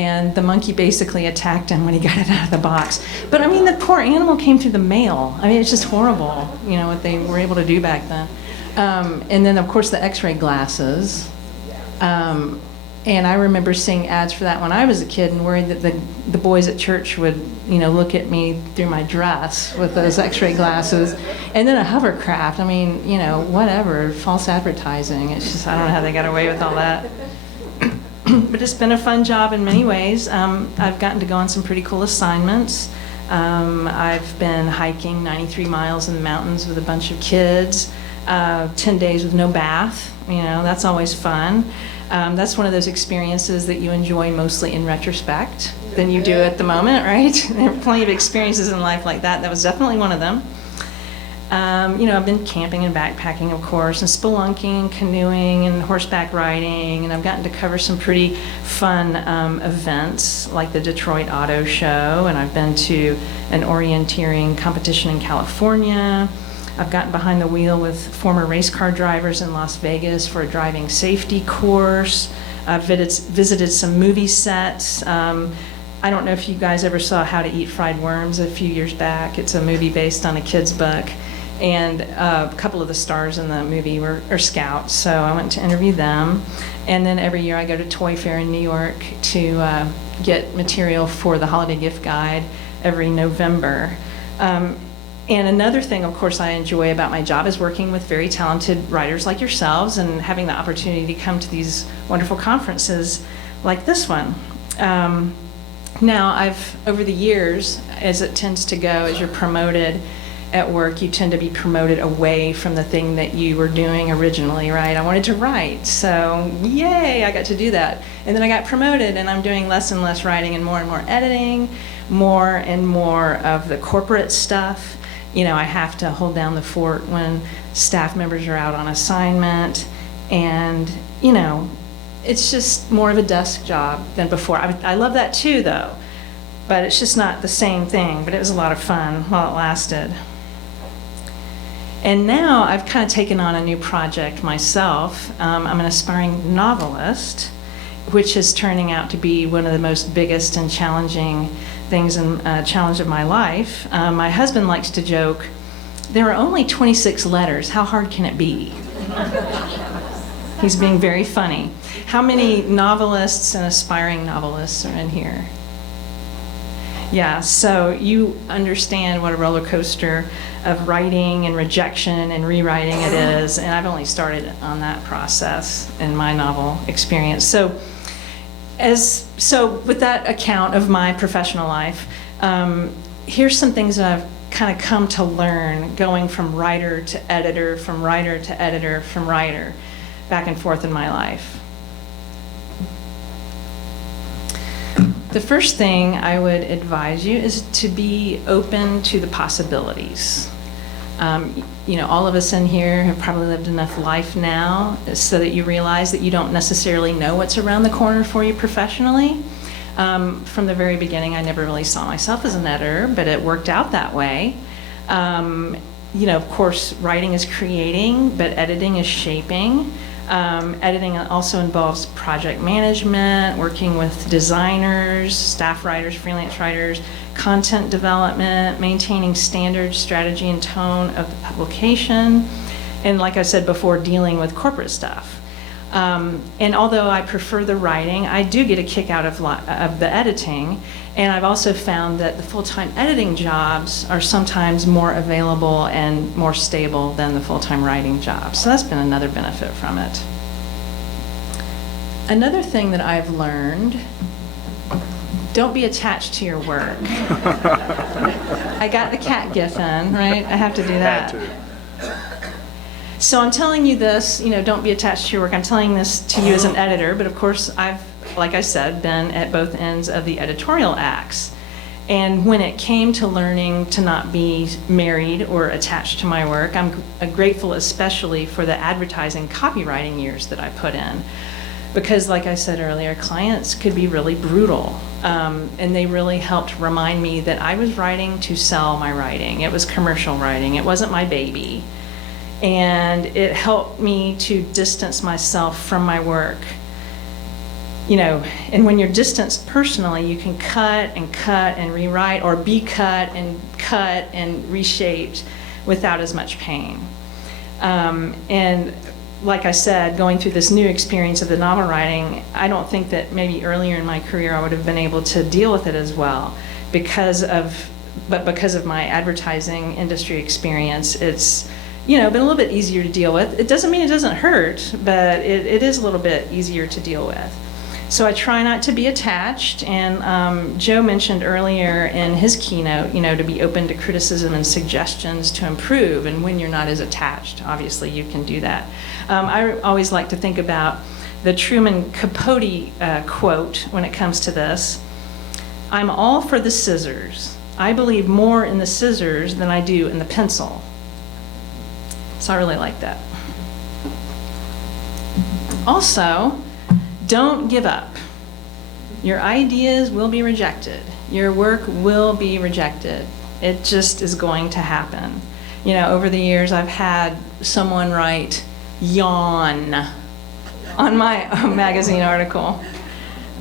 and the monkey basically attacked him when he got it out of the box. But I mean, the poor animal came through the mail. I mean, it's just horrible, you know, what they were able to do back then. And then, of course, the x-ray glasses. And I remember seeing ads for that when I was a kid and worried that the boys at church would, you know, look at me through my dress with those x-ray glasses. And then a hovercraft. I mean, you know, whatever, false advertising. It's just, I don't know how they got away with all that. But it's been a fun job in many ways. I've gotten to go on some pretty cool assignments. I've been hiking 93 miles in the mountains with a bunch of kids, 10 days with no bath. You know, that's always fun. That's one of those experiences that you enjoy mostly in retrospect than you do at the moment, right? There are plenty of experiences in life like that. That was definitely one of them. You know, I've been camping and backpacking, of course, and spelunking, and canoeing, and horseback riding, and I've gotten to cover some pretty fun events like the Detroit Auto Show, and I've been to an orienteering competition in California. I've gotten behind the wheel with former race car drivers in Las Vegas for a driving safety course. I've visited some movie sets. I don't know if you guys ever saw How to Eat Fried Worms a few years back. It's a movie based on a kid's book. And a couple of the stars in the movie are scouts, so I went to interview them. And then every year I go to Toy Fair in New York to get material for the holiday gift guide every November. And another thing, of course, I enjoy about my job is working with very talented writers like yourselves and having the opportunity to come to these wonderful conferences like this one. Now, over the years, as it tends to go, as you're promoted at work, you tend to be promoted away from the thing that you were doing originally, right? I wanted to write, so yay, I got to do that. And then I got promoted, and I'm doing less and less writing and more editing, more and more of the corporate stuff. You know, I have to hold down the fort when staff members are out on assignment, and, you know, it's just more of a desk job than before. I love that too, though, but it's just not the same thing, but it was a lot of fun while it lasted. And now I've kind of taken on a new project myself. I'm an aspiring novelist, which is turning out to be one of the most biggest and challenging things and challenge of my life. My husband likes to joke, there are only 26 letters, how hard can it be? He's being very funny. How many novelists and aspiring novelists are in here? Yeah, so you understand what a roller coaster of writing and rejection and rewriting it is, and I've only started on that process in my novel experience. So with that account of my professional life, here's some things that I've kind of come to learn going from writer to editor, from writer to editor, from writer, back and forth in my life. The first thing I would advise you is to be open to the possibilities. You know, all of us in here have probably lived enough life now so that you realize that you don't necessarily know what's around the corner for you professionally. From the very beginning, I never really saw myself as an editor, but it worked out that way. You know, of course, writing is creating, but editing is shaping. Editing also involves project management, working with designers, staff writers, freelance writers, content development, maintaining standards, strategy, and tone of the publication, and like I said before, dealing with corporate stuff. And although I prefer the writing, I do get a kick out of the editing, and I've also found that the full-time editing jobs are sometimes more available and more stable than the full-time writing jobs. So that's been another benefit from it. Another thing that I've learned, don't be attached to your work. I got the cat gif in, right? I have to do that. So I'm telling you this, you know, don't be attached to your work. I'm telling this to you as an editor, but of course I've, like I said, been at both ends of the editorial axe. And when it came to learning to not be married or attached to my work, I'm grateful especially for the advertising copywriting years that I put in. Because like I said earlier, clients could be really brutal. And they really helped remind me that I was writing to sell my writing. It was commercial writing. It wasn't my baby. And it helped me to distance myself from my work. and when you're distanced personally, you can cut and rewrite, or be cut and reshaped without as much pain. And like I said, going through this new experience of the novel writing, I don't think that maybe earlier in my career I would have been able to deal with it as well because of my advertising industry experience. It's been a little bit easier to deal with. It doesn't mean it doesn't hurt, but it is a little bit easier to deal with. So I try not to be attached, and Joe mentioned earlier in his keynote, to be open to criticism and suggestions to improve, and when you're not as attached, obviously you can do that. I always like to think about the Truman Capote quote when it comes to this. "I'm all for the scissors. I believe more in the scissors than I do in the pencil." So I really like that. Also, don't give up. Your ideas will be rejected. Your work will be rejected. It just is going to happen. Over the years, I've had someone write yawn on my magazine article.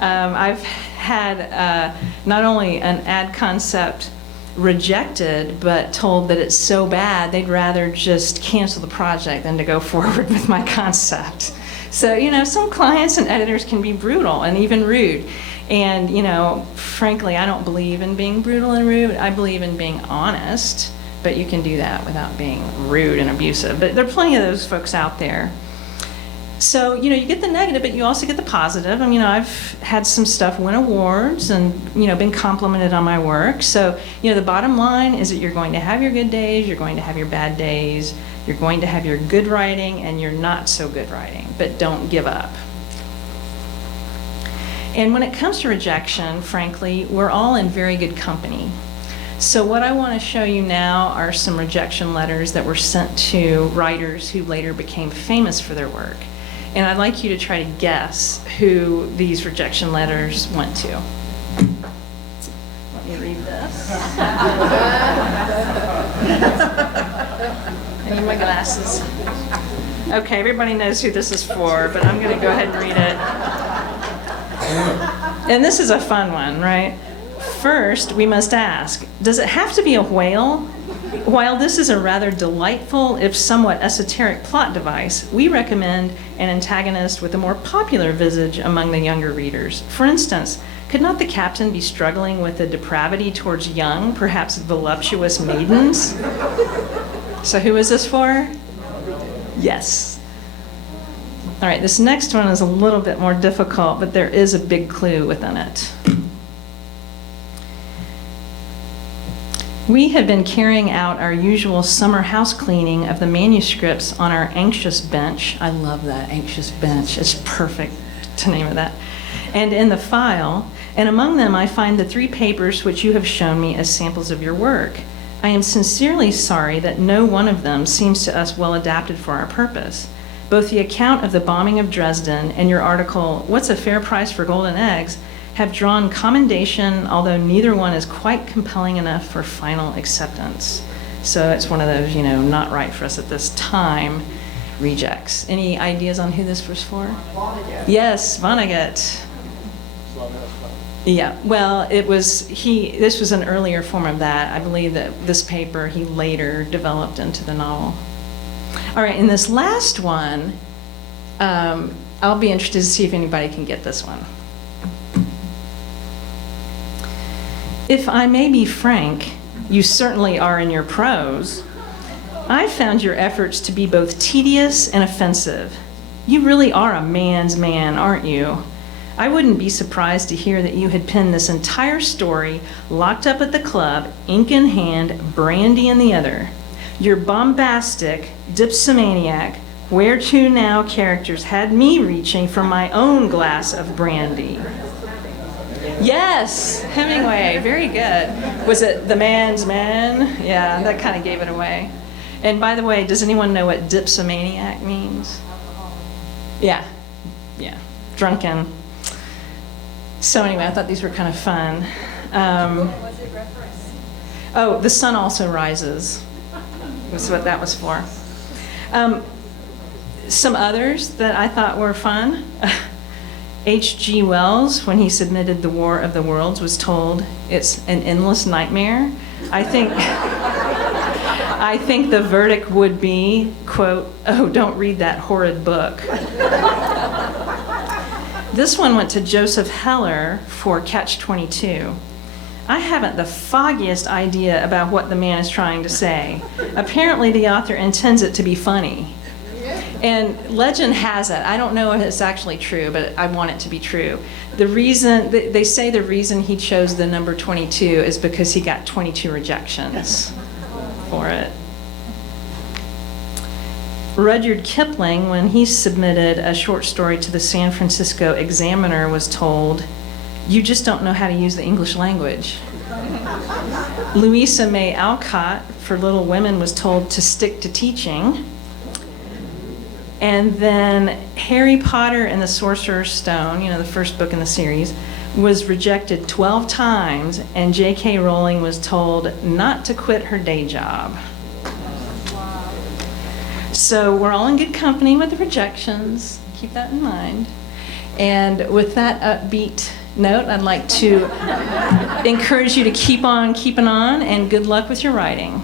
I've had not only an ad concept rejected, but told that it's so bad they'd rather just cancel the project than to go forward with my concept. So, some clients and editors can be brutal and even rude. And, frankly, I don't believe in being brutal and rude. I believe in being honest, but you can do that without being rude and abusive. But there are plenty of those folks out there. So, you get the negative, but you also get the positive. I've had some stuff win awards and, been complimented on my work. So, the bottom line is that you're going to have your good days, you're going to have your bad days, you're going to have your good writing and your not so good writing, but don't give up. And when it comes to rejection, frankly, we're all in very good company. So what I want to show you now are some rejection letters that were sent to writers who later became famous for their work. And I'd like you to try to guess who these rejection letters went to. Let me read this. I need my glasses. Okay, everybody knows who this is for, but I'm going to go ahead and read it. And this is a fun one, right? First, we must ask, does it have to be a whale? While this is a rather delightful, if somewhat esoteric plot device, we recommend an antagonist with a more popular visage among the younger readers. For instance, could not the captain be struggling with a depravity towards young, perhaps voluptuous maidens? So who is this for? Yes. All right, this next one is a little bit more difficult, but there is a big clue within it. We have been carrying out our usual summer house cleaning of the manuscripts on our anxious bench. I love that, anxious bench. It's perfect to name it that. And in the file, and among them I find the 3 papers which you have shown me as samples of your work. I am sincerely sorry that no one of them seems to us well adapted for our purpose. Both the account of the bombing of Dresden and your article, What's a Fair Price for Golden Eggs, have drawn commendation, although neither one is quite compelling enough for final acceptance. So it's one of those, not right for us at this time rejects. Any ideas on who this was for? Vonnegut. Yes, Vonnegut. Yeah, well, this was an earlier form of that. I believe that this paper he later developed into the novel. All right, in this last one, I'll be interested to see if anybody can get this one. If I may be frank, you certainly are in your prose. I found your efforts to be both tedious and offensive. You really are a man's man, aren't you? I wouldn't be surprised to hear that you had penned this entire story locked up at the club, ink in hand, brandy in the other. Your bombastic, dipsomaniac, where to now characters had me reaching for my own glass of brandy. Yes, Hemingway, very good. Was it The Man's Man? Yeah, that kind of gave it away. And by the way, does anyone know what dipsomaniac means? Yeah, drunken. So anyway, I thought these were kind of fun. What was it reference? Oh, The Sun Also Rises was what that was for. Some others that I thought were fun. H.G. Wells, when he submitted The War of the Worlds, was told it's an endless nightmare. I think the verdict would be, quote, "Oh, don't read that horrid book." This one went to Joseph Heller for Catch-22. I haven't the foggiest idea about what the man is trying to say. Apparently, the author intends it to be funny. And legend has it, I don't know if it's actually true, but I want it to be true. The reason, they say the reason he chose the number 22 is because he got 22 rejections for it. Rudyard Kipling, when he submitted a short story to the San Francisco Examiner, was told, "You just don't know how to use the English language." Louisa May Alcott, for Little Women, was told to stick to teaching. And then Harry Potter and the Sorcerer's Stone, the first book in the series, was rejected 12 times, and J.K. Rowling was told not to quit her day job. So we're all in good company with the rejections. Keep that in mind. And with that upbeat note, I'd like to encourage you to keep on keeping on, and good luck with your writing.